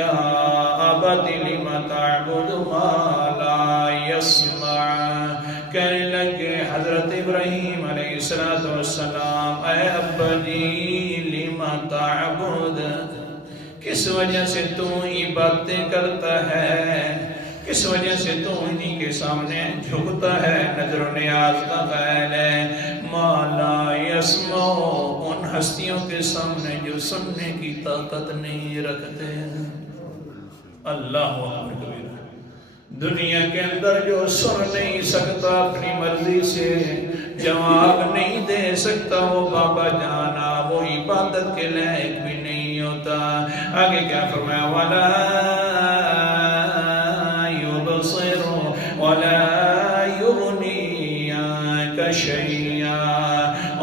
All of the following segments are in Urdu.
یا ابت لم تعبد ما لا يسمع. کہنے لگے حضرت ابراہیم علیہ السلام اے ابا جی لم تعبد، کس وجہ سے تو عبادتیں کرتا ہے، کس وجہ سے تو انہی کے سامنے جھکتا ہے، نظر و نیاز کا قائل ہے. ما لا یسمع، ان ہستیوں کے سامنے جو سننے کی طاقت نہیں رکھتے. اللہ اکبر کبیرہ. دنیا کے اندر جو سن نہیں سکتا، اپنی مرضی سے جواب نہیں دے سکتا، وہ بابا جانا وہ عبادت کے لائق بھی نہیں ہوتا. آگے کیا فرمایا؟ وَلَا يُبْصِرُ وَلَا يُغْنِي عَنْكَ شَيْئًا.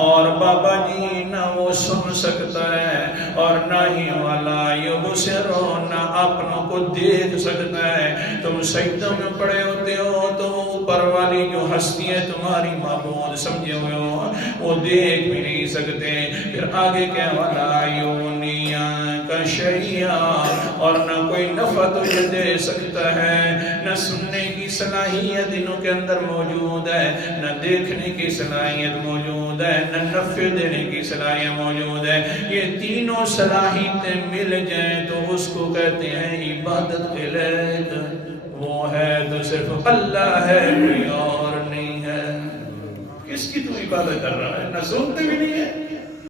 اور بابا جی نہ وہ سن سکتا ہے اور نہ ہی وَلَا يُبْصِرُ، نہ اپنوں کو دیکھ سکتا ہے. تم سجدوں میں پڑے ہوتے ہو تو اوپر والی جو ہستی ہے تمہاری معبود سمجھے ہوئے ہو، وہ دیکھ بھی نہیں سکتے. پھر آگے کیا؟ وَلَا يُغْنِي عَنْكَ شَيْئًا، اور نہ کوئی نفع تجھے دے سکتا ہے. نہ سننے کی صلاحیت انہوں کے اندر موجود ہے، نہ دیکھنے کی صلاحیت موجود ہے، نہ نفع دینے کی صلاحیت موجود ہے. یہ تینوں صلاحیتیں مل جائیں تو اس کو کہتے ہیں عبادت کے لائق. وہ ہے تو صرف اللہ ہے، کوئی اور نہیں ہے. کس کی تو عبادت کر رہا ہے؟ نہ سنتے بھی نہیں ہے